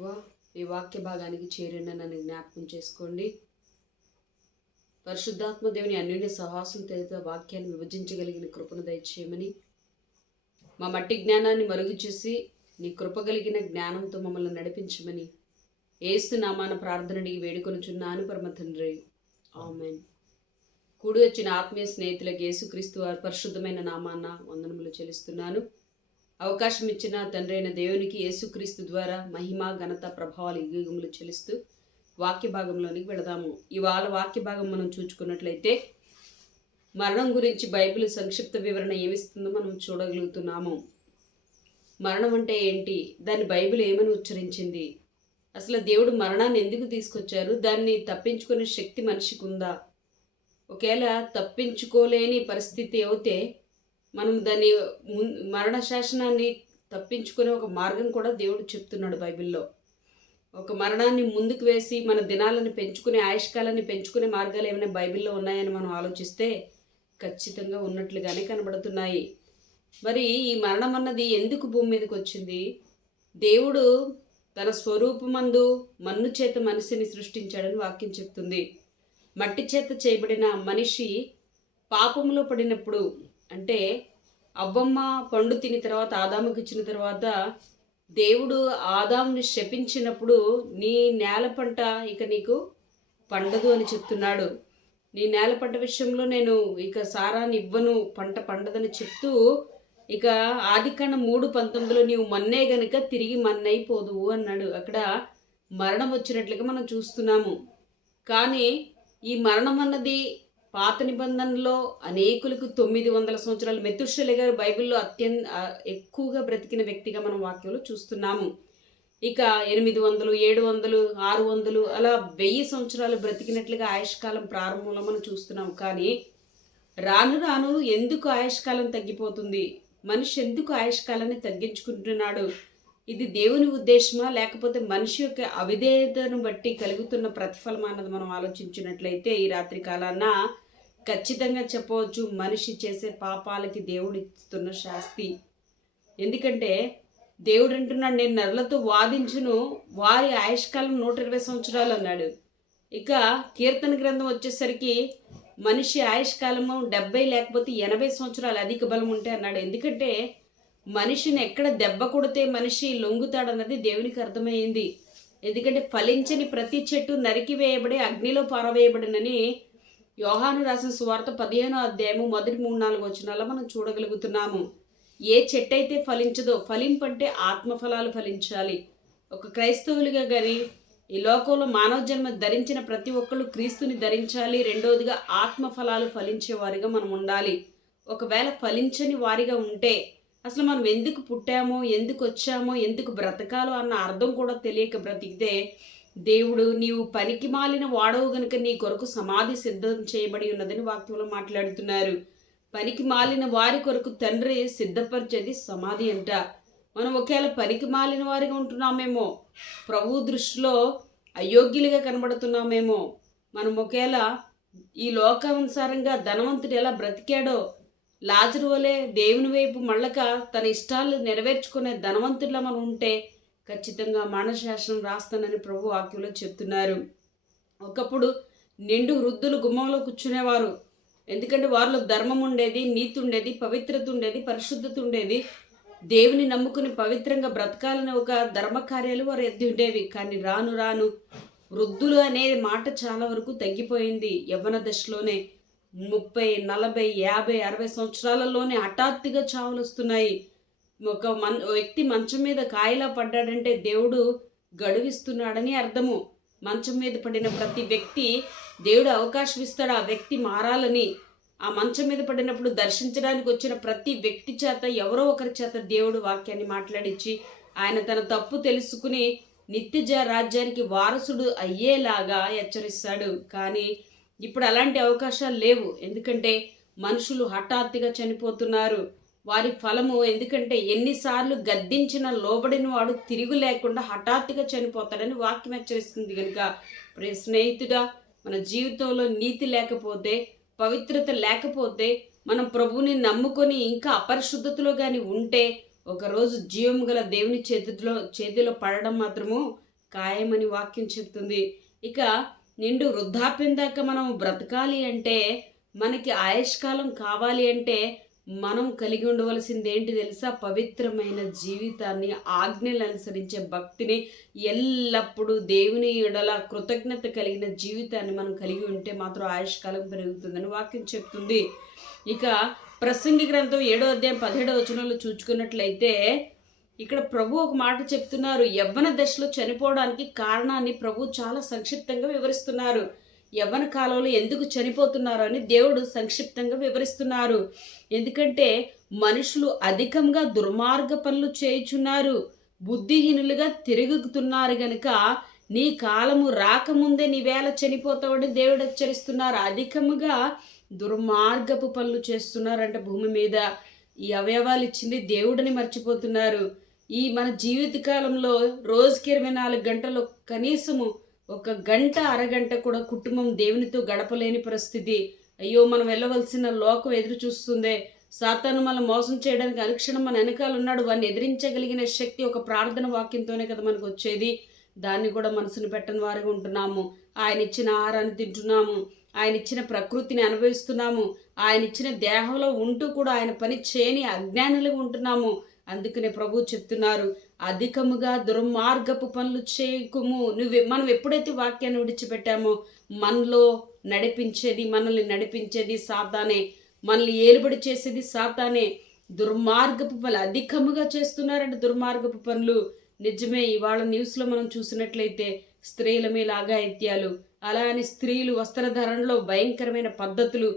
ప్రభువా, ఈ వాక్య భాగానికి చేరిన నన్ను జ్ఞాపకం చేసుకోండి. పరిశుద్ధాత్మ దేవుని అన్యోన్య సహవాసం తెలిత వాక్యాన్ని విభజించగలిగిన కృపను దయచేయమని, మా మట్టి జ్ఞానాన్ని మరుగు చేసి నీ కృప కలిగిన జ్ఞానంతో మమ్మల్ని నడిపించమని యేసు నామాన ప్రార్థనడికి వేడుకొనుచున్నాను పరమ తండ్రి, ఆమేన్. కూడి వచ్చిన ఆత్మీయ స్నేహితులకు యేసుక్రీస్తు వారి పరిశుద్ధమైన నామాన వందనములు చెల్లిస్తున్నాను. అవకాశం ఇచ్చిన తండ్రి అయిన దేవునికి యేసుక్రీస్తు ద్వారా మహిమ ఘనత ప్రభావాలు యుగములు చెల్లిస్తూ వాక్య భాగంలోనికి వెళదాము. ఇవాళ వాక్య భాగం మనం చూచుకున్నట్లయితే మరణం గురించి బైబిల్ సంక్షిప్త వివరణ ఏమిస్తుందో మనం చూడగలుగుతున్నాము. మరణం అంటే ఏంటి, దాన్ని బైబిల్ ఏమని ఉచ్చరించింది, అసలు దేవుడు మరణాన్ని ఎందుకు తీసుకొచ్చారు, దాన్ని తప్పించుకునే శక్తి మనిషికి ఉందా, ఒకవేళ తప్పించుకోలేని పరిస్థితి అయితే మనం దాన్ని మరణ శాసనాన్ని తప్పించుకునే ఒక మార్గం కూడా దేవుడు చెప్తున్నాడు బైబిల్లో. ఒక మరణాన్ని ముందుకు వేసి మన దినాలను పెంచుకునే ఆయుష్కాలాన్ని పెంచుకునే మార్గాలు ఏమైనా బైబిల్లో ఉన్నాయని మనం ఆలోచిస్తే ఖచ్చితంగా ఉన్నట్లుగానే కనబడుతున్నాయి. మరి ఈ మరణం అన్నది ఎందుకు భూమి మీదకి వచ్చింది? దేవుడు తన స్వరూపమందు మన్ను చేత మనిషిని సృష్టించాడని వాక్యం చెప్తుంది. మట్టి చేత చేయబడిన మనిషి పాపంలో పడినప్పుడు, అంటే అవ్వమ్మ పండు తిని తర్వాత ఆదాముకి ఇచ్చిన తర్వాత దేవుడు ఆదాముని శపించినప్పుడు నీ నేల పంట ఇక నీకు పండదు అని చెప్తున్నాడు. నీ నేల పంట విషయంలో నేను ఇక సారాన్ని ఇవ్వను, పంట పండదని చెప్తూ ఇక ఆదికాండం 3:19 నీవు మన్నే గనుక తిరిగి మన్నైపోదువు అన్నాడు. అక్కడ మరణం వచ్చినట్లుగా మనం చూస్తున్నాము. కానీ ఈ మరణం అన్నది పాత నిబంధనలో అనేకులకు 900 సంవత్సరాలు, మెతుషెల గారు బైబిల్లో ఎక్కువగా బ్రతికిన వ్యక్తిగా మనం వాక్యంలో చూస్తున్నాము. ఇక 800, 700, 600 అలా 1000 సంవత్సరాలు బ్రతికినట్లుగా ఆయుష్కాలం ప్రారంభంలో మనం చూస్తున్నాం. కానీ రాను రాను ఎందుకు ఆయుష్కాలం తగ్గిపోతుంది, మనిషి ఎందుకు ఆయుష్కాలాన్ని తగ్గించుకుంటున్నాడు? ఇది దేవుని ఉద్దేశమా, లేకపోతే మనిషి యొక్క అవిధేయతను బట్టి కలుగుతున్న ప్రతిఫలం అన్నది మనం ఆలోచించినట్లయితే ఈ రాత్రి కాలాన ఖచ్చితంగా చెప్పవచ్చు, మనిషి చేసే పాపాలకి దేవుడు ఇస్తున్న శాస్తి. ఎందుకంటే దేవుడు అంటున్నాడు, నేను నరులతో వాదించును, వారి ఆయుష్కాలం 120 సంవత్సరాలు అన్నాడు. ఇక కీర్తన గ్రంథం వచ్చేసరికి మనిషి ఆయుష్కాలము 70 లేకపోతే 80 సంవత్సరాలు అధిక బలం ఉంటే అన్నాడు. ఎందుకంటే మనిషిని ఎక్కడ దెబ్బ కొడితే మనిషి లొంగుతాడన్నది దేవునికి అర్థమైంది. ఎందుకంటే ఫలించని ప్రతి చెట్టు నరికి వేయబడి అగ్నిలో పారవేయబడినని యోహాను రాసిన సువార్త 15వ అధ్యాయము మొదటి 3-4 వచనాల్లో మనం చూడగలుగుతున్నాము. ఏ చెట్టు అయితే ఫలించదో, ఫలింపంటే ఆత్మఫలాలు ఫలించాలి. ఒక క్రైస్తవులుగా కానీ ఈ లోకంలో మానవ జన్మ ధరించిన ప్రతి ఒక్కళ్ళు క్రీస్తుని ధరించాలి. రెండవదిగా ఆత్మఫలాలు ఫలించే వారిగా మనం ఉండాలి. ఒకవేళ ఫలించని వారిగా ఉంటే అసలు మనం ఎందుకు పుట్టామో, ఎందుకు వచ్చామో, ఎందుకు బ్రతకాలో అన్న అర్థం కూడా తెలియక బ్రతికితే దేవుడు నీవు పనికి మాలిన వాడవు గనుక నీ కొరకు సమాధి సిద్ధం చేయబడి ఉన్నదని వాక్యంలో మాట్లాడుతున్నారు. పనికి మాలిన వారి కొరకు తండ్రి సిద్ధపరిచేది సమాధి అంట. మనం ఒకవేళ పనికి మాలిన వారిగా ఉంటున్నామేమో, ప్రభు దృష్టిలో అయోగ్యులుగా కనబడుతున్నామేమో, మనం ఒకవేళ ఈ లోకానుసారంగా ధనవంతుడు ఎలా బ్రతికాడో లాజరు వలె దేవుని వైపు మళ్ళక తన ఇష్టాలు నెరవేర్చుకునే ధనవంతుడిలా మనం ఉంటే ఖచ్చితంగా మరణశాసనం రాస్తానని ప్రభు వాక్యంలో చెప్తున్నారు. ఒకప్పుడు నిండు వృద్ధులు గుమ్మంలో కూర్చునేవారు. ఎందుకంటే వారిలో ధర్మం ఉండేది, నీతి ఉండేది, పవిత్రత ఉండేది, పరిశుద్ధత ఉండేది. దేవుని నమ్ముకుని పవిత్రంగా బ్రతకాలని ఒక ధర్మకార్యాలు వారు ఎత్తి ఉండేవి. కానీ రాను రాను వృద్ధులు అనే మాట చాలా వరకు తగ్గిపోయింది. యవ్వన దశలోనే 30, 40, 50, 60 సంవత్సరాలలోనే హఠాత్తుగా చావులు వస్తున్నాయి. ఒక వ్యక్తి మంచం మీద కాయలా పడ్డాడంటే దేవుడు గడువిస్తున్నాడని అర్థము. మంచం మీద పడిన ప్రతి వ్యక్తి దేవుడు అవకాశం ఇస్తాడు ఆ వ్యక్తి మారాలని. ఆ మంచం మీద పడినప్పుడు దర్శించడానికి వచ్చిన ప్రతి వ్యక్తి చేత ఎవరో ఒకరి చేత దేవుడు వాక్యాన్ని మాట్లాడించి ఆయన తన తప్పు తెలుసుకుని నిత్య రాజ్యానికి వారసుడు అయ్యేలాగా హెచ్చరిస్తాడు. కానీ ఇప్పుడు అలాంటి అవకాశాలు లేవు. ఎందుకంటే మనుషులు హఠాత్తుగా చనిపోతున్నారు. వారి ఫలము, ఎందుకంటే ఎన్నిసార్లు గద్దించిన లోబడిన వాడు తిరుగు లేకుండా హఠాత్తుగా చనిపోతాడని వాక్యం హెచ్చరిస్తుంది. కనుక ప్రియ స్నేహితుడా, మన జీవితంలో నీతి లేకపోతే, పవిత్రత లేకపోతే, మనం ప్రభువుని నమ్ముకొని ఇంకా అపరిశుద్ధతలో కానీ ఉంటే ఒకరోజు జీవం గల దేవుని చేతిలో పడడం మాత్రము ఖాయమని వాక్యం చెప్తుంది. ఇక నిండు వృద్ధాప్యం దాకా మనం బ్రతకాలి అంటే, మనకి ఆయుష్కాలం కావాలి అంటే మనం కలిగి ఉండవలసింది ఏంటి తెలుసా? పవిత్రమైన జీవితాన్ని, ఆజ్ఞలు అనుసరించే భక్తిని, ఎల్లప్పుడూ దేవుని ఎడల కృతజ్ఞత కలిగిన జీవితాన్ని మనం కలిగి ఉంటే మాత్రం ఆయుష్కాలం పెరుగుతుందని వాక్యం చెప్తుంది. ఇక ప్రసంగి గ్రంథం 7వ అధ్యాయం 17వ వచనంలో చూచుకున్నట్లయితే ఇక్కడ ప్రభు ఒక మాట చెప్తున్నారు. యవ్వన దశలో చనిపోవడానికి కారణాన్ని ప్రభు చాలా సంక్షిప్తంగా వివరిస్తున్నారు. యవ్వన కాలంలో ఎందుకు చనిపోతున్నారు అని దేవుడు సంక్షిప్తంగా వివరిస్తున్నారు. ఎందుకంటే మనుషులు అధికంగా దుర్మార్గ పనులు చేయుచున్నారు, బుద్ధిహీనులుగా తిరుగుతున్నారు గనుక నీ కాలము రాకముందే నీవేళ చనిపోతావని దేవుడు హెచ్చరిస్తున్నారు. అధికముగా దుర్మార్గపు పనులు చేస్తున్నారంట భూమి మీద. ఈ అవయవాలు ఇచ్చింది దేవుడిని మర్చిపోతున్నారు. ఈ మన జీవితకాలంలో రోజుకి 24 గంటలు కనీసము 1 గంట అరగంట కూడా కుటుంబం దేవునితో గడపలేని పరిస్థితి. అయ్యో, మనం వెళ్ళవలసిన లోకం ఎదురు చూస్తుందే, సాతాను మనం మోసం చేయడానికి అనుక్షణం మన వెనకాల ఉన్నాడు, వాడిని ఎదిరించగలిగిన శక్తి ఒక ప్రార్థన వాక్యంతోనే కదా మనకు వచ్చేది. దాన్ని కూడా మనసును పెట్టని వారిగా ఉంటున్నాము. ఆయన ఇచ్చిన ఆహారాన్ని తింటున్నాము, ఆయన ఇచ్చిన ప్రకృతిని అనుభవిస్తున్నాము, ఆయన ఇచ్చిన దేహంలో ఉంటూ కూడా ఆయన పని చేయని అజ్ఞానులుగా ఉంటున్నాము. అందుకనే ప్రభు చెప్తున్నారు, అధికముగా దుర్మార్గపు పనులు చేయకుము. మనం ఎప్పుడైతే వాక్యాన్ని విడిచిపెట్టామో మనల్ని నడిపించేది సాతానే, మనల్ని ఏలుబడి చేసేది సాతానే. దుర్మార్గపు పనులు అధికముగా చేస్తున్నారంటే దుర్మార్గపు పనులు. నిజమే, ఇవాళ న్యూస్లో మనం చూసినట్లయితే స్త్రీల మీద అఘాయిత్యాలు, అలా అని స్త్రీలు వస్త్రధారణలో భయంకరమైన పద్ధతులు,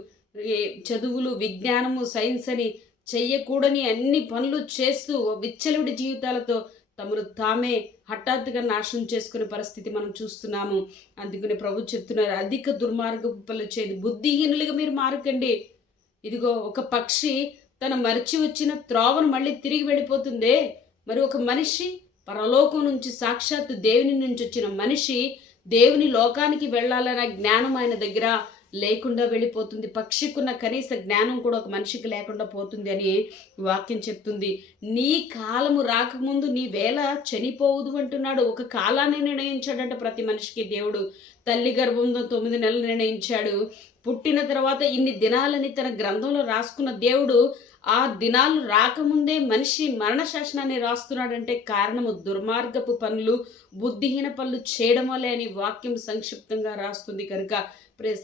చదువులు, విజ్ఞానము, సైన్స్ అని చెయ్యకూడని అన్ని పనులు చేస్తూ విచ్చలవిడి జీవితాలతో తమను తామే హఠాత్తుగా నాశనం చేసుకునే పరిస్థితి మనం చూస్తున్నాము. అందుకని ప్రభు చెప్తున్నారు, అధిక దుర్మార్గపు పనులు చేయదు, బుద్ధిహీనులుగా మీరు మారకండి. ఇదిగో ఒక పక్షి తన మరిచి వచ్చిన త్రోవను మళ్ళీ తిరిగి వెళ్ళిపోతుందే, మరి ఒక మనిషి పరలోకం నుంచి సాక్షాత్తు దేవుని నుంచి వచ్చిన మనిషి దేవుని లోకానికి వెళ్ళాలన్న జ్ఞానం ఆయన దగ్గర లేకుండా వెళ్ళిపోతుంది. పక్షికున్న కనీస జ్ఞానం కూడా ఒక మనిషికి లేకుండా పోతుంది అని వాక్యం చెప్తుంది. నీ కాలము రాకముందు నీ వేళ చనిపోవద్దు అంటున్నాడు. ఒక కాలాన్ని నిర్ణయించాడంట ప్రతి మనిషికి దేవుడు. తల్లి గర్భంలో 9 నెలలు నిర్ణయించాడు. పుట్టిన తర్వాత ఇన్ని దినాలని తన గ్రంథంలో రాసుకున్న దేవుడు ఆ దినాలు రాకముందే మనిషి మరణ శాసనాన్ని రాస్తున్నాడంటే కారణము దుర్మార్గపు పనులు, బుద్ధిహీన పనులు చేయడం వల్లే అని వాక్యం సంక్షిప్తంగా రాస్తుంది. కనుక ప్రియ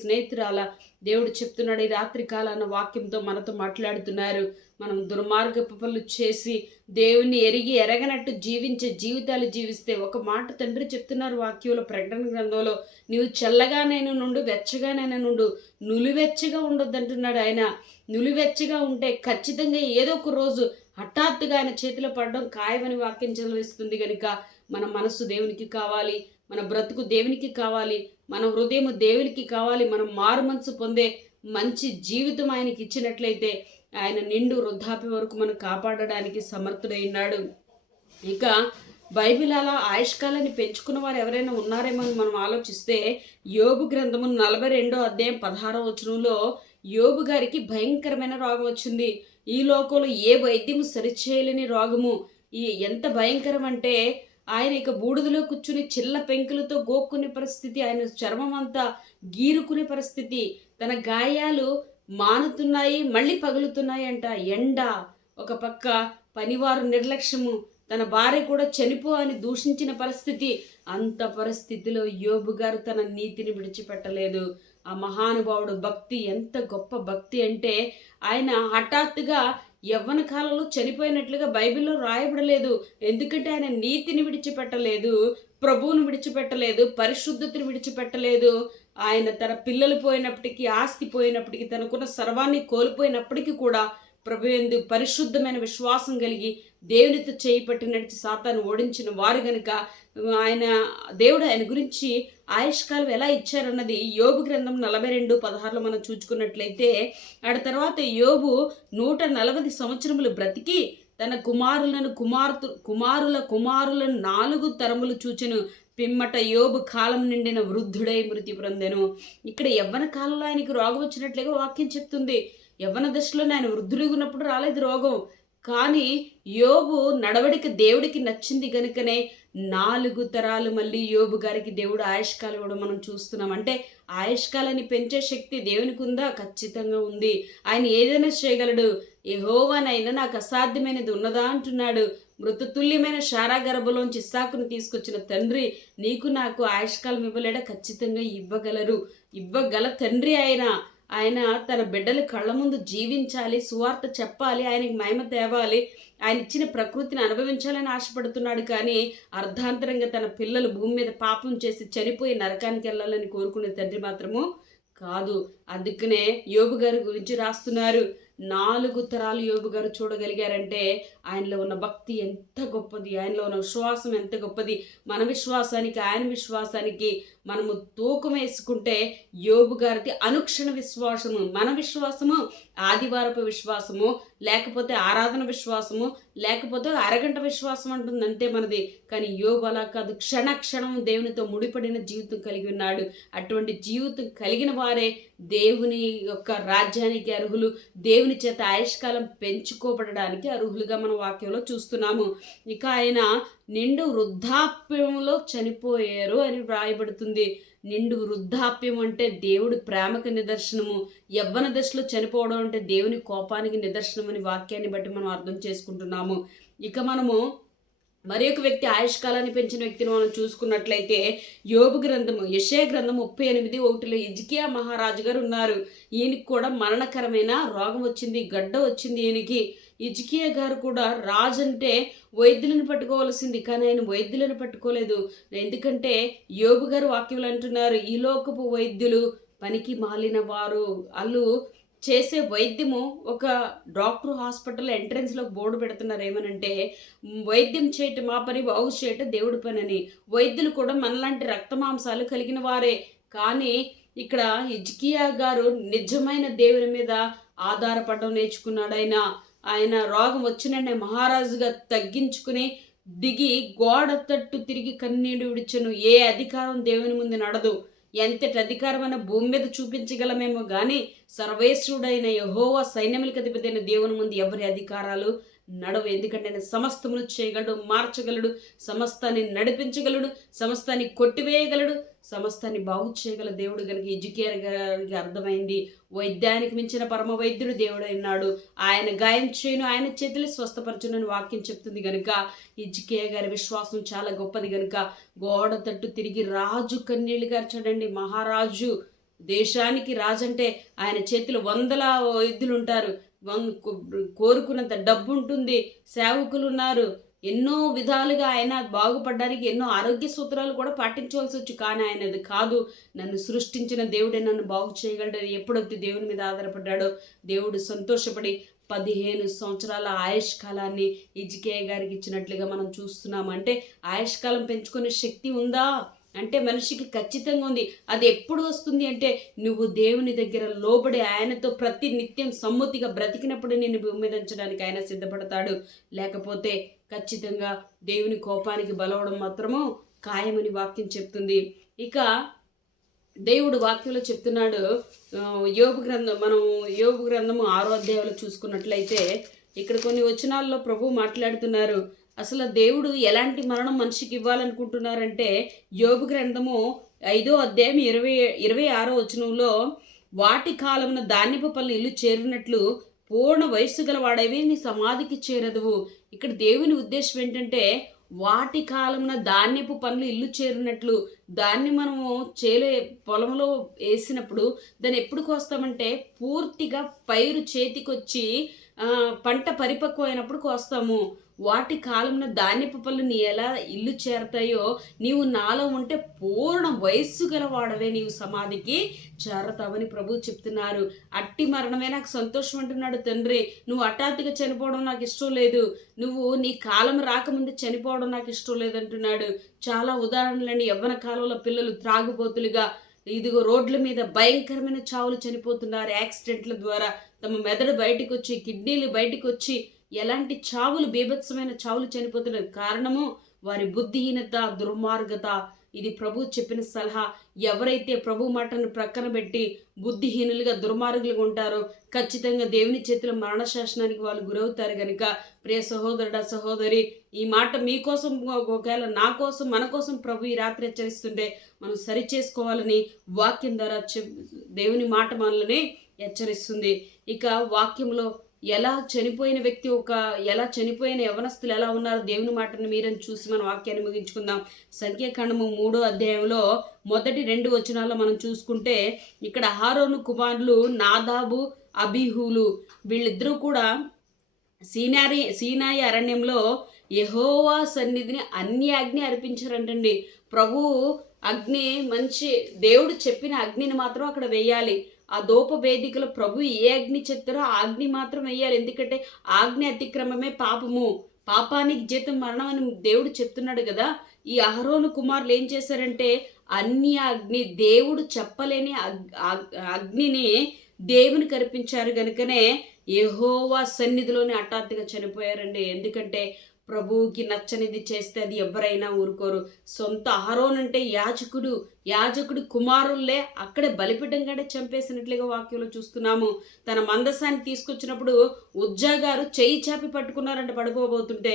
స్నేహితురాల, దేవుడు చెప్తున్నాడు ఈ రాత్రి కాలాన వాక్యంతో మనతో మాట్లాడుతున్నారు. మనం దుర్మార్గపు పనులు చేసి దేవుణ్ణి ఎరగనట్టు జీవించే జీవితాలు జీవిస్తే, ఒక మాట తండ్రి చెప్తున్నారు వాక్యంలో, ప్రకటన గ్రంథంలో, నీవు చల్లగానైనా నుండు, వెచ్చగానైనా నుండు, నులివెచ్చగా ఉండొద్దంటున్నాడు ఆయన. నులివెచ్చగా ఉంటే ఖచ్చితంగా ఏదో ఒక రోజు హఠాత్తుగా ఆయన చేతిలో పడడం ఖాయమని వాక్యం చదివిస్తుంది. కనుక మన మనస్సు దేవునికి కావాలి, మన బ్రతుకు దేవునికి కావాలి, మన హృదయం దేవునికి కావాలి. మనం మారు మనసు పొందే మంచి జీవితం ఆయనకి ఇచ్చినట్లయితే ఆయన నిండు వృద్ధాప్యం వరకు మనం కాపాడడానికి సమర్థుడైనాడు. ఇక బైబిల్ అలా ఆయుష్కాలాన్ని పెంచుకున్న వారు ఎవరైనా ఉన్నారేమో మనం ఆలోచిస్తే, యోబు గ్రంథము 42వ అధ్యాయం 16వ వచనంలో యోబు గారికి భయంకరమైన రోగం వచ్చింది. ఈ లోకంలో ఏ వైద్యము సరిచేయలేని రోగము. ఎంత భయంకరం అంటే ఆయన ఇక బూడిదలో కూర్చుని చిల్ల పెంకులతో గోక్కునే పరిస్థితి, ఆయన చర్మం అంతా గీరుకునే పరిస్థితి, తన గాయాలు మానుతున్నాయి, మళ్ళీ పగులుతున్నాయి అంట. ఎండ ఒక పక్క, పనివారు నిర్లక్ష్యము, తన భార్య కూడా చనిపో అని దూషించిన పరిస్థితి. అంత పరిస్థితిలో యోబు గారు తన నీతిని విడిచిపెట్టలేదు. ఆ మహానుభావుడు భక్తి ఎంత గొప్ప భక్తి అంటే, ఆయన హఠాత్తుగా యవ్వన కాలంలో చనిపోయినట్లుగా బైబిల్లో రాయబడలేదు. ఎందుకంటే ఆయన నీతిని విడిచిపెట్టలేదు, ప్రభువును విడిచిపెట్టలేదు, పరిశుద్ధతను విడిచిపెట్టలేదు. ఆయన తన పిల్లలు పోయినప్పటికీ, ఆస్తి పోయినప్పటికీ, తనకున్న సర్వాన్ని కోల్పోయినప్పటికీ కూడా ప్రభు యందు పరిశుద్ధమైన విశ్వాసం కలిగి దేవునితో చేయి పట్టి నడిచి సాతాను ఓడించిన వారు గనుక దేవుడు ఆయన గురించి ఆయుష్కాలం ఎలా ఇచ్చారన్నది యోబు గ్రంథం 42:16 మనం చూసుకున్నట్లయితే, ఆడ తర్వాత యోబు 140 సంవత్సరములు బ్రతికి తన కుమారుల కుమారులను 4 తరములు చూచెను. పిమ్మట యోబు కాలం నిండిన వృద్ధుడై మృతి పొందెను. ఇక్కడ యవ్వన కాలంలో ఆయనకి రోగం వచ్చినట్లుగా వాక్యం చెప్తుంది. యవ్వన దశలో ఆయన వృద్ధుడిగా ఉన్నప్పుడు రాలేదు రోగం, కానీ యోబు నడవడిక దేవుడికి నచ్చింది గనుకనే 4 తరాలు మళ్ళీ యోబు గారికి దేవుడు ఆయుష్కాలం ఇవ్వడం మనం చూస్తున్నాం. అంటే ఆయుష్కాలాన్ని పెంచే శక్తి దేవునికి ఉందా? ఖచ్చితంగా ఉంది. ఆయన ఏదైనా చేయగలడు. యెహోవానైనా నాకు అసాధ్యమైనది ఉన్నదా అంటున్నాడు. మృతతుల్యమైన శారా గర్భంలోంచి ఇస్సాకును తీసుకొచ్చిన తండ్రి నీకు నాకు ఆయుష్కాలం ఇవ్వలేడా? ఖచ్చితంగా ఇవ్వగల తండ్రి ఆయన. ఆయన తన బిడ్డల కళ్ళ ముందు జీవించాలి, సువార్త చెప్పాలి, ఆయనకి మహిమ తేవాలి, ఆయన ఇచ్చిన ప్రకృతిని అనుభవించాలని ఆశపడుతున్నాడు. కానీ అర్ధాంతరంగా తన పిల్లలు భూమి మీద పాపం చేసి చనిపోయి నరకానికి వెళ్ళాలని కోరుకునే తండ్రి మాత్రము కాదు. అందుకనే యోబు గారి గురించి రాస్తున్నారు. 4 తరాలు యోబు గారు చూడగలిగారంటే ఆయనలో ఉన్న భక్తి ఎంత గొప్పది, ఆయనలో ఉన్న విశ్వాసం ఎంత గొప్పది. మన విశ్వాసానికి ఆయన విశ్వాసానికి మనము తూకం వేసుకుంటే యోబు గారిది అనుక్షణ విశ్వాసము, మన విశ్వాసము ఆదివారపు విశ్వాసము, లేకపోతే ఆరాధన విశ్వాసము, లేకపోతే అరగంట విశ్వాసం అంటుంది అంతే మనది. కానీ యోబు అలా కాదు, క్షణక్షణం దేవునితో ముడిపడిన జీవితం కలిగి ఉన్నాడు. అటువంటి జీవితం కలిగిన వారే దేవుని యొక్క రాజ్యానికి అర్హులు, దేవుని చేత ఆయుష్కాలం పెంచుకోబడడానికి అర్హులుగా మనం వాక్యంలో చూస్తున్నాము. ఇక ఆయన నిండు వృద్ధాప్యంలో చనిపోయారు అని వ్రాయబడుతుంది. నిండు వృద్ధాప్యం అంటే దేవుడి ప్రేమకు నిదర్శనము, యవ్వన దశలో చనిపోవడం అంటే దేవుని కోపానికి నిదర్శనం అని వాక్యాన్ని బట్టి మనం అర్థం చేసుకుంటున్నాము. ఇక మనము మరి ఒక వ్యక్తి ఆయుష్కాలాన్ని పెంచిన వ్యక్తిని మనం చూసుకున్నట్లయితే యోబు గ్రంథము, యెషయా గ్రంథం 38:1 హిజ్కియా మహారాజు గారు ఉన్నారు. ఈయనకి కూడా మరణకరమైన రోగం వచ్చింది, గడ్డ వచ్చింది ఈయనకి. హిజ్కియా గారు కూడా రాజు అంటే వైద్యులను పట్టుకోవాల్సింది, కానీ ఆయన వైద్యులను పట్టుకోలేదు. ఎందుకంటే యోబు గారు వాక్యంలో అంటున్నారు, ఈ లోకపు వైద్యులు పనికి మాలిన వారు. వాళ్ళు చేసే వైద్యము ఒక డాక్టర్ హాస్పిటల్ ఎంట్రన్స్లో బోర్డు పెడుతున్నారు ఏమనంటే వైద్యం చేయటం మా పని, బాగు చేయటం దేవుడి పని అని. వైద్యులు కూడా మనలాంటి రక్తమాంసాలు కలిగిన వారే. కానీ ఇక్కడ హిజ్కియా గారు నిజమైన దేవుని మీద ఆధారపడడం నేర్చుకున్నాడు. ఆయన రోగం వచ్చినంటే మహారాజుగా తగ్గించుకుని దిగి గోడ తట్టు తిరిగి కన్నీడు విడిచెను. ఏ అధికారం దేవుని ముందు నడదు. ఎంతటి అధికారమైన భూమి మీద చూపించగలమేమో కానీ సర్వేశ్వరుడైన యెహోవా సైన్యములకు అధిపతైన దేవుని ముందు ఎవరి అధికారాలు నడవు. ఎందుకంటే ఆయన సమస్తమును చేయగలడు, మార్చగలడు, సమస్తాన్ని నడిపించగలడు, సమస్తాన్ని కొట్టివేయగలడు, సమస్తాన్ని బాగు చేయగల దేవుడు కనుక హిజ్కియా గారికి అర్థమైంది. వైద్యానికి మించిన పరమ వైద్యుడు దేవుడు అన్నాడు. ఆయన గాయం చేయను, ఆయన చేతులు స్వస్థపరచునని వాక్యం చెప్తుంది కనుక హిజ్కియా గారి విశ్వాసం చాలా గొప్పది కనుక గోడ తట్టు తిరిగి రాజు కన్నీళ్లు గార్చాడండి. మహారాజు, దేశానికి రాజు అంటే ఆయన చేతిలో 100 వైద్యులు ఉంటారు, కోరుకున్నంత డబ్బు ఉంటుంది, సేవకులు ఉన్నారు, ఎన్నో విధాలుగా ఆయన బాగుపడడానికి ఎన్నో ఆరోగ్య సూత్రాలు కూడా పాటించవలసి వచ్చు. కానీ ఆయనది కాదు, నన్ను సృష్టించిన దేవుడే నన్ను బాగు చేయగలడని ఎప్పుడైతే దేవుని మీద ఆధారపడ్డాడో దేవుడు సంతోషపడి 15 సంవత్సరాల ఆయుష్కాలాన్ని హిజ్కియా గారికి ఇచ్చినట్లుగా మనం చూస్తున్నాము. అంటే ఆయుష్కాలం పెంచుకునే శక్తి ఉందా అంటే మనిషికి ఖచ్చితంగా ఉంది. అది ఎప్పుడు వస్తుంది అంటే నువ్వు దేవుని దగ్గర లోబడి ఆయనతో ప్రతి నిత్యం సమ్మతిగా బ్రతికినప్పుడు నేను భూమి మీద ఉంచడానికి ఆయన సిద్ధపడతాడు. లేకపోతే ఖచ్చితంగా దేవుని కోపానికి బలవడం మాత్రము ఖాయమని వాక్యం చెప్తుంది. ఇక దేవుడు వాక్యంలో చెప్తున్నాడు, యోబు గ్రంథము 6వ అధ్యాయంలో చూసుకున్నట్లయితే ఇక్కడ కొన్ని వచనాల్లో ప్రభు మాట్లాడుతున్నారు. అసలు దేవుడు ఎలాంటి మరణం మనిషికి ఇవ్వాలనుకుంటున్నారంటే యోబు గ్రంథము 5వ అధ్యాయం 26వ వచనంలో వాటి కాలమున ధాన్యపు పనులు ఇల్లు చేరినట్లు పూర్ణ వయస్సు గల వాడేవి నీ సమాధికి చేరదువు. ఇక్కడ దేవుని ఉద్దేశం ఏంటంటే వాటి కాలమున ధాన్యపు పనులు ఇల్లు చేరినట్లు, దాన్ని మనము పొలంలో వేసినప్పుడు దాన్ని ఎప్పుడు కోస్తామంటే పూర్తిగా పైరు చేతికొచ్చి పంట పరిపక్వం అయినప్పుడు కోస్తాము. వాటి కాలంలో ధాన్యపు పళ్ళు నీ ఎలా ఇల్లు చేరతాయో నీవు నాలో ఉంటే పూర్ణ వయస్సు గలవాడవే నీవు సమాధికి చేరతావని ప్రభు చెప్తున్నారు. అట్టి మరణమే నాకు సంతోషం అంటున్నాడు తండ్రి. నువ్వు హఠాత్తుగా చనిపోవడం నాకు ఇష్టం లేదు, నువ్వు నీ కాలం రాకముందు చనిపోవడం నాకు ఇష్టం లేదంటున్నాడు. చాలా ఉదాహరణలండి. యవ్వన కాలంలో పిల్లలు త్రాగుబోతులుగా ఇదిగో రోడ్ల మీద భయంకరమైన చావులు చనిపోతున్నారు. యాక్సిడెంట్ల ద్వారా తమ మెదడు బయటకు వచ్చి, కిడ్నీలు బయటకు వచ్చి ఎలాంటి చావులు, బీభత్సమైన చావులు చనిపోతున్నారు. కారణము వారి బుద్ధిహీనత, దుర్మార్గత, ఇది ప్రభు చెప్పిన సలహా. ఎవరైతే ప్రభు మాటను ప్రక్కన పెట్టి బుద్ధిహీనులుగా, దుర్మార్గులుగా ఉంటారో ఖచ్చితంగా దేవుని చేతిలో మరణశాసనానికి వాళ్ళు గురవుతారు. కనుక ప్రియ సహోదరుడా, సహోదరి, ఈ మాట మీకోసం, ఒకవేళ నా కోసం, మన కోసం ప్రభు ఈ రాత్రి హెచ్చరిస్తుంటే మనం సరి చేసుకోవాలని వాక్యం ద్వారా దేవుని మాట మనల్ని హెచ్చరిస్తుంది. ఇక వాక్యంలో ఎలా చనిపోయిన యవనస్తులు ఎలా ఉన్నారో దేవుని మాటను మీరని చూసి మన వాక్యాన్ని ముగించుకుందాం. సంఖ్యాకాండము 3వ అధ్యాయంలో మొదటి 2 వచనాల్లో మనం చూసుకుంటే ఇక్కడ అహరోను కుమారులు నాదాబు, అబీహులు వీళ్ళిద్దరూ కూడా సీనాయి అరణ్యంలో యెహోవా సన్నిధిని అగ్ని అర్పించారంటండి. ప్రభు అగ్ని, మంచి దేవుడు చెప్పిన అగ్నిని మాత్రం అక్కడ వేయాలి. ఆ దూప వేదికలో ప్రభు ఏ అగ్ని చెప్తారో ఆ అగ్ని మాత్రం వేయాలి. ఎందుకంటే ఆజ్ఞ అతిక్రమమే పాపము, పాపానికి జీతం మరణం అని దేవుడు చెప్తున్నాడు కదా. ఈ అహరోను కుమారులు ఏం చేశారంటే అగ్ని, దేవుడు చెప్పలేని అగ్నిని దేవునికి అర్పించారు. గనుకనే యెహోవా సన్నిధిలోనే హఠాత్తుగా చనిపోయారండి. ఎందుకంటే ప్రభువుకి నచ్చనిది చేస్తే అది ఎవరైనా ఊరుకోరు. సొంత అహరోన్ అంటే యాజకుడు కుమారుల్లే అక్కడే బలిపీఠంగానే చంపేసినట్లుగా వాక్యంలో చూస్తున్నాము. తన మందసాన్ని తీసుకొచ్చినప్పుడు ఉజ్జా గారు చెయ్యి చాపి పట్టుకున్నారంట పడిపోబోతుంటే,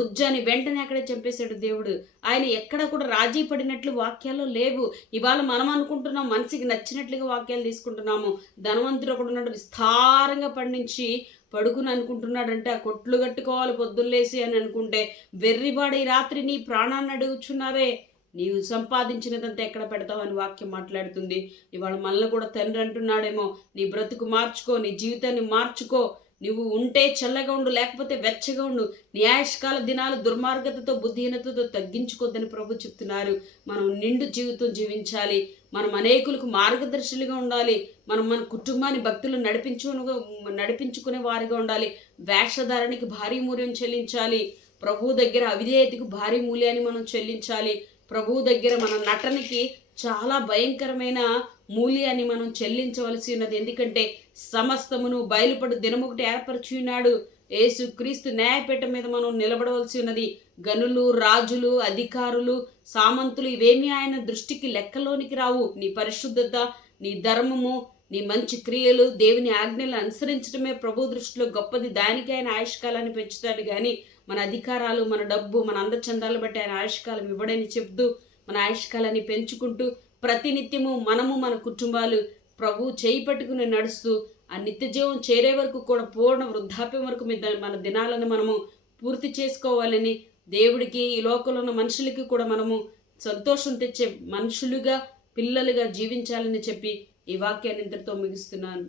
ఉజ్జాని వెంటనే అక్కడే చంపేశాడు దేవుడు. ఆయన ఎక్కడ కూడా రాజీ పడినట్లు వాక్యాల్లో లేవు. ఇవాళ మనం అనుకుంటున్నాం, మనసుకి నచ్చినట్లుగా వాక్యాలు తీసుకుంటున్నాము. ధనవంతుడు ఒకడు ఉన్నాడు, విస్తారంగా పండించి పడుకుని అనుకుంటున్నాడంటే ఆ కొట్లు కట్టుకోవాలి పొద్దున్నేసి అని అనుకుంటే, వెర్రివాడి రాత్రి నీ ప్రాణాన్ని అడుగుచున్నారే, నీవు సంపాదించినదంతా ఎక్కడ పెడతావు అని వాక్యం మాట్లాడుతుంది. ఇవాళ మనల్ని కూడా తండ్రి అంటున్నాడేమో, నీ బ్రతుకు మార్చుకో, నీ జీవితాన్ని మార్చుకో, నువ్వు ఉంటే చల్లగా ఉండు, లేకపోతే వెచ్చగా ఉండు. న్యాయష్కాల దినాలు దుర్మార్గతతో, బుద్ధిహీనతతో తగ్గించుకోద్దని ప్రభు చెప్తున్నారు. మనం నిండు జీవితం జీవించాలి. మనం అనేకులకు మార్గదర్శులుగా ఉండాలి. మనం మన కుటుంబాన్ని భక్తులు నడిపించుకునే వారిగా ఉండాలి. వేషధారణకి భారీ మూల్యం చెల్లించాలి. ప్రభు దగ్గర అవిధేయతకు భారీ మూల్యాన్ని మనం చెల్లించాలి. ప్రభు దగ్గర మన నటనకి చాలా భయంకరమైన మూల్యాన్ని మనం చెల్లించవలసి ఉన్నది. ఎందుకంటే సమస్తమును బయలుపడు దినమొకటి ఏర్పరిచి ఉన్నాడు. యేసు క్రీస్తు న్యాయపీఠం మీద మనం నిలబడవలసి ఉన్నది. గనులు, రాజులు, అధికారులు, సామంతులు ఇవేమీ ఆయన దృష్టికి లెక్కలోనికి రావు. నీ పరిశుద్ధత, నీ ధర్మము, నీ మంచి క్రియలు, దేవుని ఆజ్ఞలు అనుసరించడమే ప్రభు దృష్టిలో గొప్పది. దానికి ఆయన ఆయుష్కాలాన్ని పెంచుతాడు. కానీ మన అధికారాలు, మన డబ్బు, మన అందచందాలు బట్టి ఆయన ఆయుష్కాలం ఇవ్వడని చెప్తూ మన ఆయుష్కాలాన్ని పెంచుకుంటూ ప్రతినిత్యము మనము, మన కుటుంబాలు ప్రభు చేయి పట్టుకుని నడుస్తూ ఆ నిత్య జీవం చేరే వరకు కూడా, పూర్ణ వృద్ధాప్యం వరకు మన దినాలను మనము పూర్తి చేసుకోవాలని, దేవుడికి, ఈ లోకంలో ఉన్న మనుషులకి కూడా మనము సంతోషం తెచ్చే మనుషులుగా, పిల్లలుగా జీవించాలని చెప్పి ఈ వాక్యాన్ని ఇంతటితో ముగిస్తున్నాను.